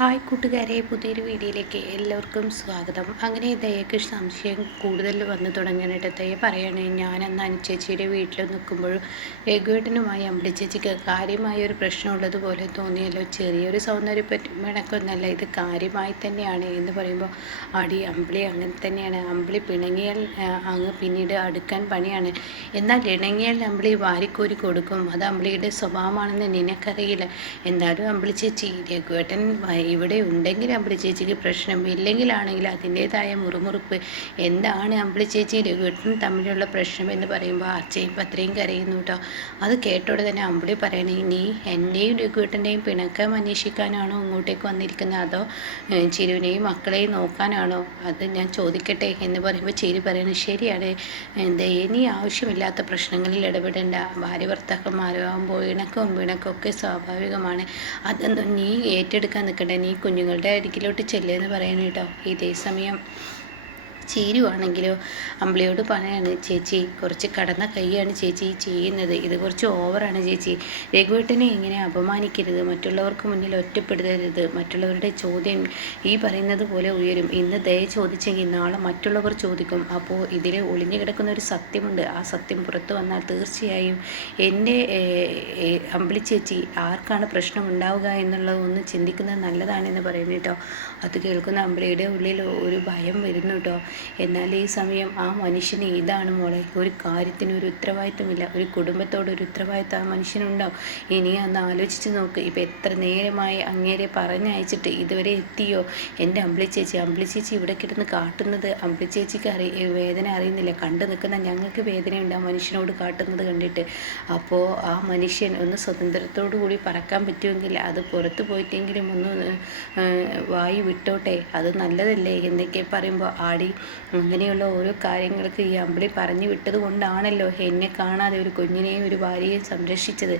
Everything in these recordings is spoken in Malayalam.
ഹായ് കൂട്ടുകാരെ, പുതിയൊരു വീഡിയോയിലേക്ക് എല്ലാവർക്കും സ്വാഗതം. അങ്ങനെ ദയക്ക് സംശയം കൂടുതൽ വന്നു തുടങ്ങാനായിട്ട് ദയ പറയണേ, ഞാനന്ന് അനുചേച്ചിയുടെ വീട്ടിൽ നിൽക്കുമ്പോഴും രഘുവേട്ടനുമായി അമ്പിളിച്ചേച്ചിക്ക് കാര്യമായൊരു പ്രശ്നമുള്ളതുപോലെ തോന്നിയല്ലോ. ചെറിയൊരു സൗന്ദര്യ പിണക്കൊന്നല്ല, ഇത് കാര്യമായി തന്നെയാണ് എന്ന് പറയുമ്പോൾ, അടി അമ്പിളി അങ്ങനെ തന്നെയാണ്. അമ്പിളി പിണങ്ങിയാൽ അങ്ങ് പിന്നീട് അടുക്കാൻ പണിയാണ്. എന്നാൽ ഇണങ്ങിയാൽ അമ്പിളി വാരിക്കോരി കൊടുക്കും. അത് അമ്പിളിയുടെ സ്വഭാവമാണെന്ന് നിനക്കറിയില്ല. എന്തായാലും അമ്പിളി ചേച്ചി, രഘുവേട്ടൻ ഇവിടെ ഉണ്ടെങ്കിൽ അമ്പിളി ചേച്ചിക്ക് പ്രശ്നം, ഇല്ലെങ്കിലാണെങ്കിൽ അതിൻ്റേതായ മുറുമുറുപ്പ്. എന്താണ് അമ്പിളി ചേച്ചി രഘുവേട്ടനും തമ്മിലുള്ള പ്രശ്നം എന്ന് പറയുമ്പോൾ അച്ഛയും പത്രയും കരയുന്നു കേട്ടോ. അത് കേട്ടോടെ തന്നെ അമ്പിളി പറയണേ, നീ എൻ്റെയും രഘുവേട്ടൻ്റെയും പിണക്കം അന്വേഷിക്കാനാണോ ഇങ്ങോട്ടേക്ക് വന്നിരിക്കുന്നത്, അതോ ചിരുവിനെയും മക്കളെയും നോക്കാനാണോ? അത് ഞാൻ ചോദിക്കട്ടെ എന്ന് പറയുമ്പോൾ ചിരു പറയണേ, ശരിയാണ് ഇനി ആവശ്യമില്ലാത്ത പ്രശ്നങ്ങളിൽ ഇടപെടേണ്ട. ഭാര്യ ഭർത്താക്കന്മാരാകുമ്പോൾ ഇണക്കവും പിണക്കമൊക്കെ സ്വാഭാവികമാണ്. അതൊന്നും നീ ഏറ്റെടുക്കാൻ നിൽക്കണ്ട. നീ കുഞ്ഞുങ്ങളുടെ അരികിലോട്ട് ചെല്ലുമെന്ന് പറയണ കേട്ടോ. ഇതേ സമയം ചീരുവാണെങ്കിലോ അമ്പിളിയോട് പറയാണ്, ചേച്ചി കുറച്ച് കടന്ന കൈയാണ് ചേച്ചി ചെയ്യുന്നത്, ഇത് കുറച്ച് ഓവറാണ് ചേച്ചി. രഘുവേട്ടനെ ഇങ്ങനെ അപമാനിക്കരുത്, മറ്റുള്ളവർക്ക് മുന്നിൽ ഒറ്റപ്പെടുത്തരുത്. മറ്റുള്ളവരുടെ ചോദ്യം ഈ പറയുന്നത് പോലെ ഉയരും. ഇന്ന് ദയ ചോദിച്ചെങ്കിൽ നാളെ മറ്റുള്ളവർ ചോദിക്കും. അപ്പോൾ ഇതിൽ ഒളിഞ്ഞു കിടക്കുന്ന ഒരു സത്യമുണ്ട്. ആ സത്യം പുറത്തു വന്നാൽ തീർച്ചയായും എൻ്റെ അമ്പിളി ചേച്ചി ആർക്കാണ് പ്രശ്നം ഉണ്ടാവുക എന്നുള്ളത് ഒന്ന് ചിന്തിക്കുന്നത് നല്ലതാണെന്ന് പറയുന്നു കേട്ടോ. അത് കേൾക്കുന്ന അമ്പിളിയുടെ ഉള്ളിൽ ഒരു ഭയം വരുന്നു കേട്ടോ. എന്നാൽ ഈ സമയം ആ മനുഷ്യന് ഇതാണ് മോളെ, ഒരു കാര്യത്തിന് ഒരു ഉത്തരവാദിത്വമില്ല. ഒരു കുടുംബത്തോടൊരു ഉത്തരവാദിത്വം ആ മനുഷ്യനുണ്ടാവും. ഇനി അന്ന് ആലോചിച്ച് നോക്ക്. ഇപ്പം എത്ര നേരമായി അങ്ങേരെ പറഞ്ഞയച്ചിട്ട് ഇതുവരെ എത്തിയോ? എൻ്റെ അമ്പിളി ചേച്ചി ഇവിടെ കിടന്ന് കാട്ടുന്നത് അമ്പിളി ചേച്ചിക്ക് വേദന അറിയുന്നില്ല. കണ്ടു നിൽക്കുന്ന ഞങ്ങൾക്ക് വേദനയുണ്ട് ആ മനുഷ്യനോട് കാട്ടുന്നത് കണ്ടിട്ട്. അപ്പോൾ ആ മനുഷ്യൻ ഒന്ന് സ്വതന്ത്രത്തോടു കൂടി പറക്കാൻ പറ്റുമെങ്കിൽ അത് പുറത്ത് പോയിട്ടെങ്കിലും ഒന്ന് വായു വിട്ടോട്ടെ, അത് നല്ലതല്ലേ എന്നൊക്കെ പറയുമ്പോൾ, ആടി അങ്ങനെയുള്ള ഓരോ കാര്യങ്ങൾക്ക് ഈ അമ്പിളി പറഞ്ഞു വിട്ടത് കൊണ്ടാണല്ലോ എന്നെ കാണാതെ ഒരു കുഞ്ഞിനെയും ഒരു ഭാര്യയെയും സംരക്ഷിച്ചത്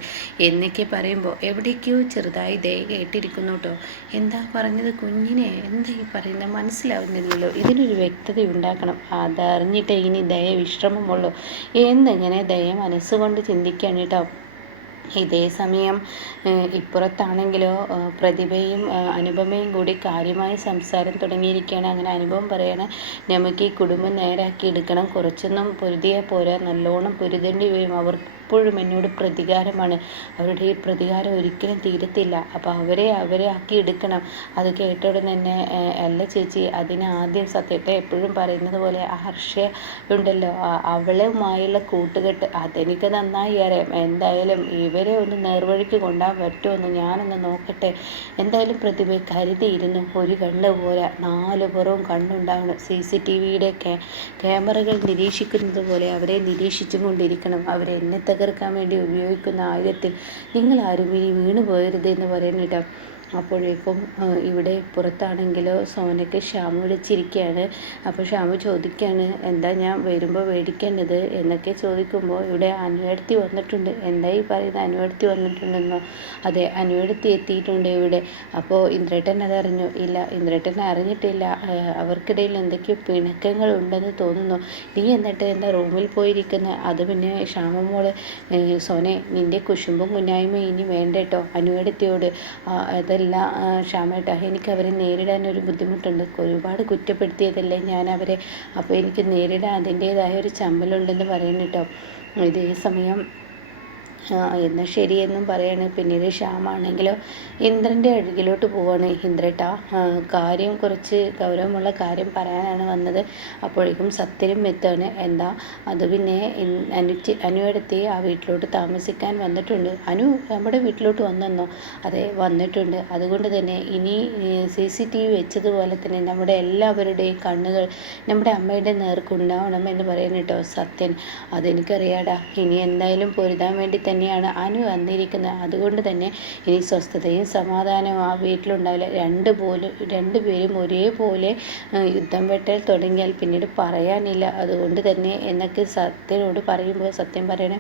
എന്നൊക്കെ പറയുമ്പോൾ എവിടേക്കോ ചെറുതായി ദയ കേട്ടിരിക്കുന്നു കേട്ടോ. എന്താ പറഞ്ഞത്? കുഞ്ഞിനെ എന്താ ഈ പറയുന്നത്? മനസ്സിലാവുന്നില്ലല്ലോ. ഇതിനൊരു വ്യക്തത ഉണ്ടാക്കണം. അതറിഞ്ഞിട്ട് ഇനി ദയ വിശ്രമമുള്ളൂ എന്നിങ്ങനെ ദയ മനസ്സുകൊണ്ട് ചിന്തിക്കുകയാണ് കേട്ടോ. ഇതേ സമയം ഇപ്പുറത്താണെങ്കിലോ പ്രതിഭയും അനുപമയും കൂടി കാര്യമായി സംസാരം തുടങ്ങിയിരിക്കുകയാണ്. അങ്ങനെ അനുപമ പറയണ, നമുക്ക് ഈ കുടുംബം നേരാക്കി എടുക്കണം, കുറച്ചൊന്നും പൊരുതിയാൽ പോരാ, നല്ലോണം പൊരുതേണ്ടി വരും. എപ്പോഴും എന്നോട് പ്രതികാരമാണ്. അവരുടെ ഈ പ്രതികാരം ഒരിക്കലും തീരത്തില്ല. അപ്പോൾ അവരെ ആക്കി എടുക്കണം. അത് കേട്ടോടെ തന്നെ, അല്ല ചേച്ചി, അതിന് ആദ്യം സത്യത്തെ എപ്പോഴും പറയുന്നത് പോലെ ആ ഹർഷ ഉണ്ടല്ലോ, അവളുമായുള്ള കൂട്ടുകെട്ട് അതെനിക്ക് നന്നായി അറിയാം. എന്തായാലും ഇവരെ ഒന്ന് നേർവഴിക്ക് കൊണ്ടുപോകാൻ പറ്റുമെന്ന് ഞാനൊന്ന് നോക്കട്ടെ. എന്തായാലും പ്രതിഭ കരുതിയിരുന്നു. ഒരു കണ്ണ് പോരാ, 4 പുറവും കണ്ണുണ്ടാവണം. CCTVയുടെ ക്യാമറകൾ നിരീക്ഷിക്കുന്നത് പോലെ അവരെ നിരീക്ഷിച്ചും കൊണ്ടിരിക്കണം. അവരെ എന്നെ തകർക്കാൻ വേണ്ടി ഉപയോഗിക്കുന്ന ആയുധത്തിൽ നിങ്ങളാരും ഇനി വീണു പോകരുത് എന്ന് പറയുന്നില്ല. അപ്പോഴേക്കും ഇവിടെ പുറത്താണെങ്കിലോ സോനയ്ക്ക് ശ്യാമ വിളിച്ചിരിക്കുകയാണ്. അപ്പോൾ ശ്യാമ ചോദിക്കുകയാണ്, എന്താ ഞാൻ വരുമ്പോൾ മേടിക്കേണ്ടത് എന്നൊക്കെ ചോദിക്കുമ്പോൾ, ഇവിടെ അനുവടുത്തി വന്നിട്ടുണ്ട്. എന്താ ഈ പറയുന്നത്? അനുവടുത്തി വന്നിട്ടുണ്ടെന്നോ? അതെ, അനുവടുത്തി എത്തിയിട്ടുണ്ട് ഇവിടെ. അപ്പോൾ ഇന്ദ്രേട്ടൻ അതറിഞ്ഞു? ഇല്ല, ഇന്ദ്രേട്ടൻ അറിഞ്ഞിട്ടില്ല. അവർക്കിടയിൽ എന്തൊക്കെയോ പിണക്കങ്ങൾ ഉണ്ടെന്ന് തോന്നുന്നു. നീ എന്നിട്ട് എൻ്റെ റൂമിൽ പോയിരിക്കുന്ന അത് പിന്നെ ശ്യാമമോള്, സോനെ നിൻ്റെ കുശുമ്പും കുഞ്ഞായ്മ ഇനി വേണ്ട കേട്ടോ അനുവടുത്തിയോട്. അതല്ല ശ്യാമേട്ട, എനിക്ക് അവരെ നേരിടാൻ ഒരു ബുദ്ധിമുട്ടുണ്ട്. ഒരുപാട് കുറ്റപ്പെടുത്തിയതല്ലേ ഞാൻ അവരെ. അപ്പോൾ എനിക്ക് നേരിടാൻ അതിൻ്റേതായ ഒരു ചമ്മലുണ്ടെന്ന് പറയുന്നു കേട്ടോ. ഇതേ സമയം എന്നാൽ ശരിയെന്നും പറയാണ്. പിന്നീട് ശ്യാമാണെങ്കിലോ ഇന്ദ്രൻ്റെ അഴുകിലോട്ട് പോവാണ്. ഇന്ദ്രേട്ടാ, കാര്യം കുറച്ച് ഗൗരവമുള്ള കാര്യം പറയാനാണ് വന്നത്. അപ്പോഴേക്കും സത്യനും എത്താണ്. എന്താ അത്? പിന്നെ അനുവടുത്തി ആ വീട്ടിലോട്ട് താമസിക്കാൻ വന്നിട്ടുണ്ട്. അനു നമ്മുടെ വീട്ടിലോട്ട് വന്നെന്നോ? അതെ, വന്നിട്ടുണ്ട്. അതുകൊണ്ട് തന്നെ ഇനി CCTV വെച്ചതുപോലെ തന്നെ നമ്മുടെ എല്ലാവരുടെയും കണ്ണുകൾ നമ്മുടെ അമ്മയുടെ നേർക്കുണ്ടാവണം എന്ന് പറയുന്നു കേട്ടോ സത്യൻ. അതെനിക്കറിയാടാ. ഇനി എന്തായാലും പൊരുതാൻ വേണ്ടി തന്നെയാണ് അനു വന്നിരിക്കുന്നത്. അതുകൊണ്ട് തന്നെ ഇനി സ്വസ്ഥതയും സമാധാനവും ആ വീട്ടിലുണ്ടാവില്ല. രണ്ടുപേരും ഒരേപോലെ യുദ്ധം വെട്ടൽ തുടങ്ങിയാൽ പിന്നീട് പറയാനില്ല. അതുകൊണ്ട് തന്നെ എന്നൊക്കെ സത്യനോട് പറയുമ്പോൾ സത്യം പറയണേ,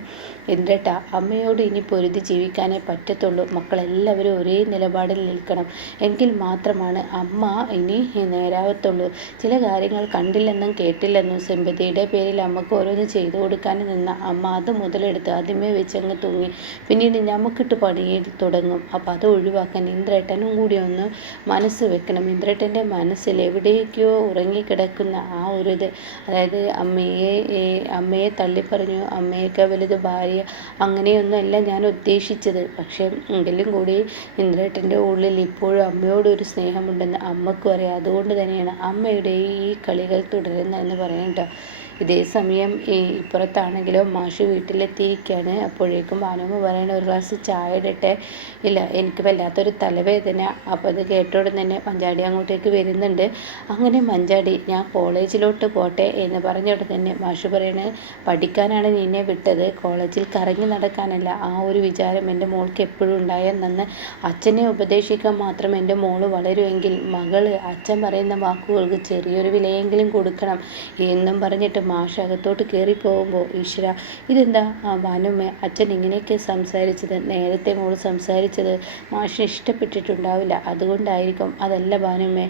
ഇന്ദ്രേട്ട, അമ്മയോട് ഇനി പൊരുതി ജീവിക്കാനേ പറ്റത്തുള്ളൂ. മക്കളെല്ലാവരും ഒരേ നിലപാടിൽ നിൽക്കണം. എങ്കിൽ മാത്രമാണ് അമ്മ ഇനി നേരാവത്തുള്ളൂ. ചില കാര്യങ്ങൾ കണ്ടില്ലെന്നും കേട്ടില്ലെന്നും സിമ്പതിയുടെ പേരിൽ അമ്മക്ക് ഓരോന്ന് ചെയ്തു കൊടുക്കാൻ നിന്ന അമ്മ അത് മുതലെടുത്ത് ആദ്യമേ വെച്ച് അങ്ങ് തൂങ്ങി. പിന്നീട് നമുക്കിട്ട് പണിയെടുത്ത് തുടങ്ങും. അപ്പോൾ അത് ഒഴിവാക്കാൻ ഇന്ദ്രേട്ടനും കൂടി ഒന്ന് മനസ്സ് വെക്കണം. ഇന്ദ്രേട്ടൻ്റെ മനസ്സിൽ എവിടേക്കോ ഉറങ്ങിക്കിടക്കുന്ന ആ ഒരു ഇത്, അതായത് അമ്മയെ തള്ളിപ്പറഞ്ഞു, അമ്മയേക്കാൾ വലുത് ഭാര്യ, അങ്ങനെയൊന്നുമല്ല ഞാൻ ഉദ്ദേശിച്ചത്. പക്ഷേ എങ്കിലും കൂടി ഇന്ദ്രേട്ടൻ്റെ ഉള്ളിൽ ഇപ്പോഴും അമ്മയോടൊരു സ്നേഹമുണ്ടെന്ന് അമ്മക്കും അറിയാം. അതുകൊണ്ട് തന്നെയാണ് അമ്മയുടെ ഈ കളികൾ തുടരുന്നതെന്ന് പറയാം കേട്ടോ. ഇതേ സമയം ഇപ്പുറത്താണെങ്കിലോ മാഷ് വീട്ടിലെത്തിയിരിക്കുകയാണ്. അപ്പോഴേക്കും ഭാനുമ്മ പറയണ, ഒരു ഗ്ലാസ് ചായ ഇടട്ടെ? ഇല്ല, എനിക്ക് വല്ലാത്തൊരു തലവേദന. അപ്പോൾ അത് കേട്ടോടെ തന്നെ മഞ്ചാടി അങ്ങോട്ടേക്ക് വരുന്നുണ്ട്. അങ്ങനെ മഞ്ചാടി, ഞാൻ കോളേജിലോട്ട് പോട്ടെ എന്ന് പറഞ്ഞോടെ തന്നെ മാഷ് പറയണത്, പഠിക്കാനാണ് നിന്നെ വിട്ടത്, കോളേജിൽ കറങ്ങി നടക്കാനല്ല. ആ ഒരു വിചാരം എൻ്റെ മോൾക്ക് എപ്പോഴും ഉണ്ടായെന്നു. അച്ഛനെ ഉപദേശിക്കാൻ മാത്രം എൻ്റെ മോള് വളരുമെങ്കിൽ മകള് അച്ഛൻ പറയുന്ന വാക്കുകൾക്ക് ചെറിയൊരു വിലയെങ്കിലും കൊടുക്കണം എന്നും പറഞ്ഞിട്ട് മാഷ് അകത്തോട്ട് കയറിപ്പോകുമ്പോൾ, ഈശ്വര ഇതെന്താ ഭാനുമ്മ അച്ഛൻ ഇങ്ങനെയൊക്കെ സംസാരിച്ചത്? നേരത്തെ മോൾ സംസാരിച്ചത് മാഷിന് ഇഷ്ടപ്പെട്ടിട്ടുണ്ടാവില്ല, അതുകൊണ്ടായിരിക്കും. അതല്ല ഭാനുമ്മ,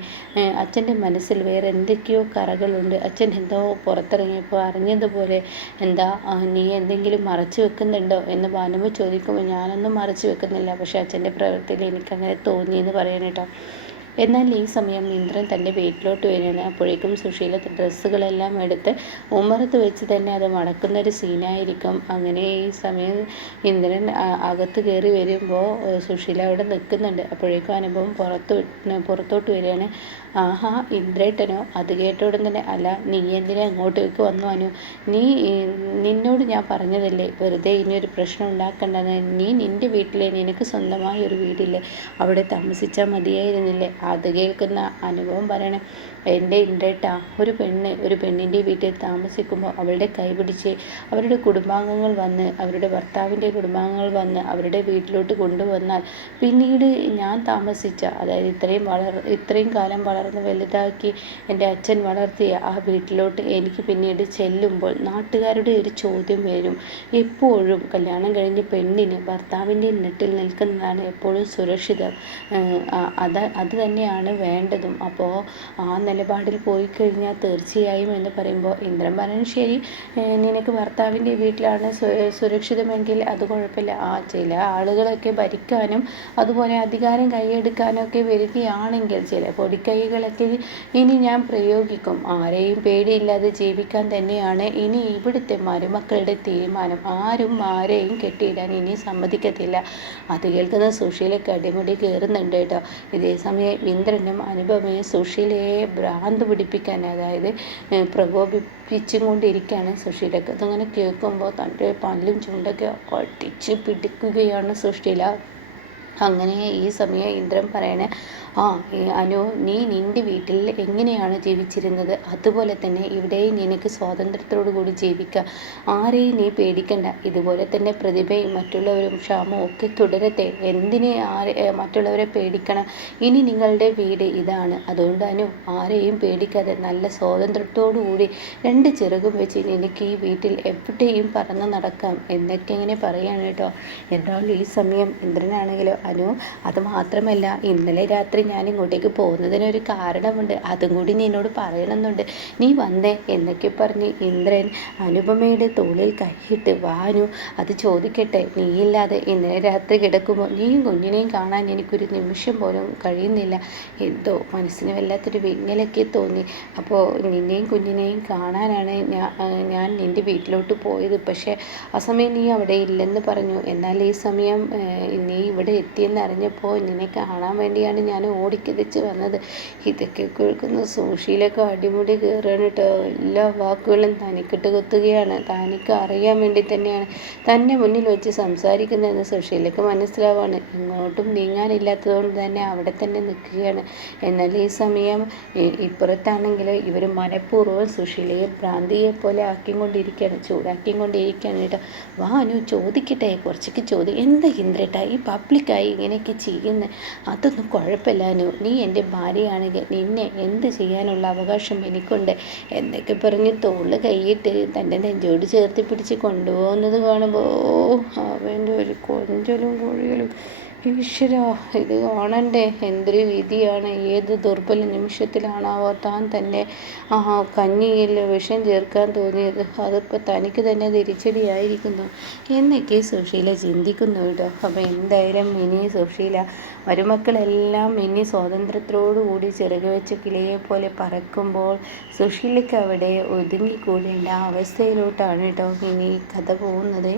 അച്ഛൻ്റെ മനസ്സിൽ വേറെ എന്തൊക്കെയോ കറകളുണ്ട്. അച്ഛൻ എന്തോ പുറത്തിറങ്ങിയപ്പോൾ അറിഞ്ഞതുപോലെ. എന്താ, നീ എന്തെങ്കിലും മറച്ചു വെക്കുന്നുണ്ടോ എന്ന് ഭാനുമ്മ ചോദിക്കുമ്പോൾ, ഞാനൊന്നും മറച്ചു വെക്കുന്നില്ല, പക്ഷെ അച്ഛൻ്റെ പ്രവൃത്തിയിൽ എനിക്കങ്ങനെ തോന്നിയെന്ന് പറയണേട്ടോ. എന്നാൽ ഈ സമയം ഇന്ദ്രൻ തൻ്റെ വീട്ടിലോട്ട് വരികയാണ്. അപ്പോഴേക്കും സുശീല ഡ്രസ്സുകളെല്ലാം എടുത്ത് ഉമ്മറത്ത് വെച്ച് തന്നെ അത് മടക്കുന്നൊരു സീനായിരിക്കും. അങ്ങനെ ഈ സമയം ഇന്ദ്രൻ അകത്ത് കയറി വരുമ്പോൾ സുശീല അവിടെ നിൽക്കുന്നുണ്ട്. അപ്പോഴേക്കും അനുഭവം പുറത്തോട്ട് വരികയാണ്. ആഹാ, ഇന്ദ്രേട്ടനോ? അത് കേട്ടോടും തന്നെ, അല്ല നീ എന്തിനാ അങ്ങോട്ടേക്ക് വന്നു അനു? നിന്നോട് ഞാൻ പറഞ്ഞതല്ലേ വെറുതെ ഇനിയൊരു പ്രശ്നം ഉണ്ടാക്കേണ്ടത്. നീ നിൻ്റെ വീട്ടിലെ നിനക്ക് സ്വന്തമായ ഒരു വീടില്ലേ, അവിടെ താമസിച്ചാൽ മതിയായിരുന്നില്ലേ? അത് കേൾക്കുന്ന അനുഭവം പറയണേ, എൻ്റെ ഇന്ദ്രേട്ടാ, ഒരു പെണ്ണിൻ്റെ വീട്ടിൽ താമസിക്കുമ്പോൾ അവളുടെ കൈപിടിച്ച് അവരുടെ കുടുംബാംഗങ്ങൾ വന്ന്, അവരുടെ ഭർത്താവിൻ്റെ കുടുംബാംഗങ്ങൾ വന്ന് അവരുടെ വീട്ടിലോട്ട് കൊണ്ടുവന്നാൽ പിന്നീട് ഞാൻ താമസിച്ച, അതായത് ഇത്രയും കാലം വളർന്ന് വലുതാക്കി എൻ്റെ അച്ഛൻ വളർത്തിയ ആ വീട്ടിലോട്ട് എനിക്ക് പിന്നീട് ചെല്ലുമ്പോൾ നാട്ടുകാരുടെ ഒരു ചോദ്യം വരും. എപ്പോഴും കല്യാണം കഴിഞ്ഞ് പെണ്ണിന് ഭർത്താവിൻ്റെ നെട്ടിൽ നിൽക്കുന്നതാണ് എപ്പോഴും സുരക്ഷിതം. അത് തന്നെയാണ് വേണ്ടതും. അപ്പോൾ ആ നിലപാടിൽ പോയി കഴിഞ്ഞാൽ തീർച്ചയായും എന്ന് പറയുമ്പോൾ ഇന്ദ്രൻ പറഞ്ഞു, ശരി, നിനക്ക് ഭർത്താവിൻ്റെ വീട്ടിലാണ് സുരക്ഷിതമെങ്കിൽ അത് കുഴപ്പമില്ല. ചില ആളുകളൊക്കെ ഭരിക്കാനും അതുപോലെ അധികാരം കൈയെടുക്കാനും ഒക്കെ വരികയാണെങ്കിൽ ചില പൊടിക്കൈകളൊക്കെ ഇനി ഞാൻ പ്രയോഗിക്കും. ആരെയും പേടിയില്ലാതെ ജീവിക്കാൻ തന്നെയാണ് ഇനി ഇവിടുത്തെ മരുമക്കളുടെ തീരുമാനം. ആരും ആരെയും കെട്ടിയിടാൻ ഇനി സമ്മതിക്കത്തില്ല. അത് കേൾക്കുന്ന സുശീലയ്ക്ക് അടിമുടി കയറുന്നുണ്ട് കേട്ടോ. ഇതേ സമയം ഇന്ദ്രനും അനുപമയും സുശീലയെ ഭ്രാന്ത് പിടിപ്പിക്കാൻ, അതായത് പ്രകോപിപ്പിച്ചും കൊണ്ടിരിക്കുകയാണ് സുശീലക്ക്. അതങ്ങനെ കേൾക്കുമ്പോൾ തൻ്റെ പല്ലും ചുണ്ടൊക്കെ ഒട്ടിച്ച് പിടിക്കുകയാണ് സുശീല. അങ്ങനെ ഈ സമയം ഇന്ദ്രൻ പറയണേ, അനു, നീ നിൻ്റെ വീട്ടിൽ എങ്ങനെയാണ് ജീവിച്ചിരുന്നത് അതുപോലെ തന്നെ ഇവിടെയും നിനക്ക് സ്വാതന്ത്ര്യത്തോടു കൂടി ജീവിക്കാം. ആരെയും നീ പേടിക്കണ്ട. ഇതുപോലെ തന്നെ പ്രതിഭയും മറ്റുള്ളവരും ക്ഷാമവും ഒക്കെ തുടരട്ടെ. എന്തിനെ മറ്റുള്ളവരെ പേടിക്കണം? ഇനി നിങ്ങളുടെ വീട് ഇതാണ്. അതുകൊണ്ട് അനു, ആരെയും പേടിക്കാതെ നല്ല സ്വാതന്ത്ര്യത്തോടു കൂടി 2 ചിറകും വെച്ച് എനിക്ക് ഈ വീട്ടിൽ എവിടെയും പറന്ന് നടക്കാം എന്നൊക്കെ ഇങ്ങനെ പറയാണ് കേട്ടോ. എന്നാൽ ഈ സമയം ഇന്ദ്രനാണെങ്കിലോ, അനു, അത് മാത്രമല്ല, ഇന്നലെ രാത്രി ഞാൻ ഇങ്ങോട്ടേക്ക് പോകുന്നതിനൊരു കാരണമുണ്ട്, അതും കൂടി നിന്നോട് പറയണമെന്നുണ്ട്, നീ വന്നേ എന്നൊക്കെ പറഞ്ഞ് ഇന്ദ്രൻ അനുപമയുടെ തോളിൽ കൈയിട്ട്, വാനു, അത് ചോദിക്കട്ടെ, നീയില്ലാതെ ഇന്നലെ രാത്രി കിടക്കുമ്പോൾ നീയും കുഞ്ഞിനെയും കാണാൻ എനിക്കൊരു നിമിഷം പോലും കഴിയുന്നില്ല. എന്തോ മനസ്സിന് വല്ലാത്തൊരു വിങ്ങലൊക്കെ തോന്നി. അപ്പോൾ നിന്നെയും കുഞ്ഞിനെയും കാണാനാണ് ഞാൻ നിൻ്റെ വീട്ടിലോട്ട് പോയത്. പക്ഷേ ആ സമയം നീ അവിടെ ഇല്ലെന്ന് പറഞ്ഞു. എന്നാൽ ഈ സമയം നീ ഇവിടെ എത്തിയെന്ന് അറിഞ്ഞപ്പോൾ നിന്നെ കാണാൻ വേണ്ടിയാണ് ഞാൻ ഓടിക്കിതച്ച് വന്നത്. ഇതൊക്കെ കേൾക്കുന്ന സുശീലൊക്കെ അടിമുടി കയറാണ് കേട്ടോ. എല്ലാ വാക്കുകളും തനിക്കിട്ട് കുത്തുകയാണ്. തനിക്ക് അറിയാൻ വേണ്ടി തന്നെയാണ് തന്നെ മുന്നിൽ വെച്ച് സംസാരിക്കുന്നതെന്ന് സുശീലക്ക് മനസ്സിലാവാണ്. ഇങ്ങോട്ടും നീങ്ങാനില്ലാത്തതുകൊണ്ട് തന്നെ അവിടെ തന്നെ നിൽക്കുകയാണ്. എന്നാൽ ഈ സമയം ഇപ്പുറത്താണെങ്കിൽ ഇവർ മനഃപൂർവ്വം സുശീലയെ ഭ്രാന്തിയെ പോലെ ചൂടാക്കിക്കൊണ്ടിരിക്കുകയാണ് കേട്ടോ. വാനു, ചോദിക്കട്ടെ, കുറച്ചൊക്കെ എന്താ ഇന്ദ്രേട്ടാ ഈ പബ്ലിക്കായി ഇങ്ങനെയൊക്കെ ചെയ്യുന്നത്? അതൊന്നും കുഴപ്പമില്ല അനു, നീ എൻ്റെ ഭാര്യയാണെങ്കിൽ നിന്നെ എന്ത് ചെയ്യാനുള്ള അവകാശം എനിക്കുണ്ട് എന്നൊക്കെ പറഞ്ഞ് തോളിൽ കൈയിട്ട് തൻ്റെ നെഞ്ചോട് ചേർത്ത് പിടിച്ച് കൊണ്ടുപോകുന്നത് കാണുമ്പോൾ അവൻ്റെ ഒരു കൊഞ്ചലും കുഴിയലും ഈശ്വരാ, ഇത് കാണണ്ടേ? എന്തൊരു വിധിയാണ്! ഏത് ദുർബല നിമിഷത്തിലാണാവോ താൻ തൻ്റെ കഞ്ഞിയിൽ വിഷം ചേർക്കാൻ തോന്നിയത്. അതിപ്പോൾ തനിക്ക് തന്നെ തിരിച്ചടിയായിരിക്കുന്നു എന്നൊക്കെ സുശീല ചിന്തിക്കുന്നു കേട്ടോ. അപ്പോൾ എന്തായാലും മിനി സുശീല മരുമക്കളെല്ലാം മിനി സ്വാതന്ത്ര്യത്തോടുകൂടി ചിറക് വെച്ച കിളിയെ പോലെ പറക്കുമ്പോൾ സുശീലയ്ക്ക് അവിടെ ഒതുങ്ങിക്കൂടേണ്ട അവസ്ഥയിലോട്ടാണ് കേട്ടോ ഇനി കഥ പോകുന്നത്.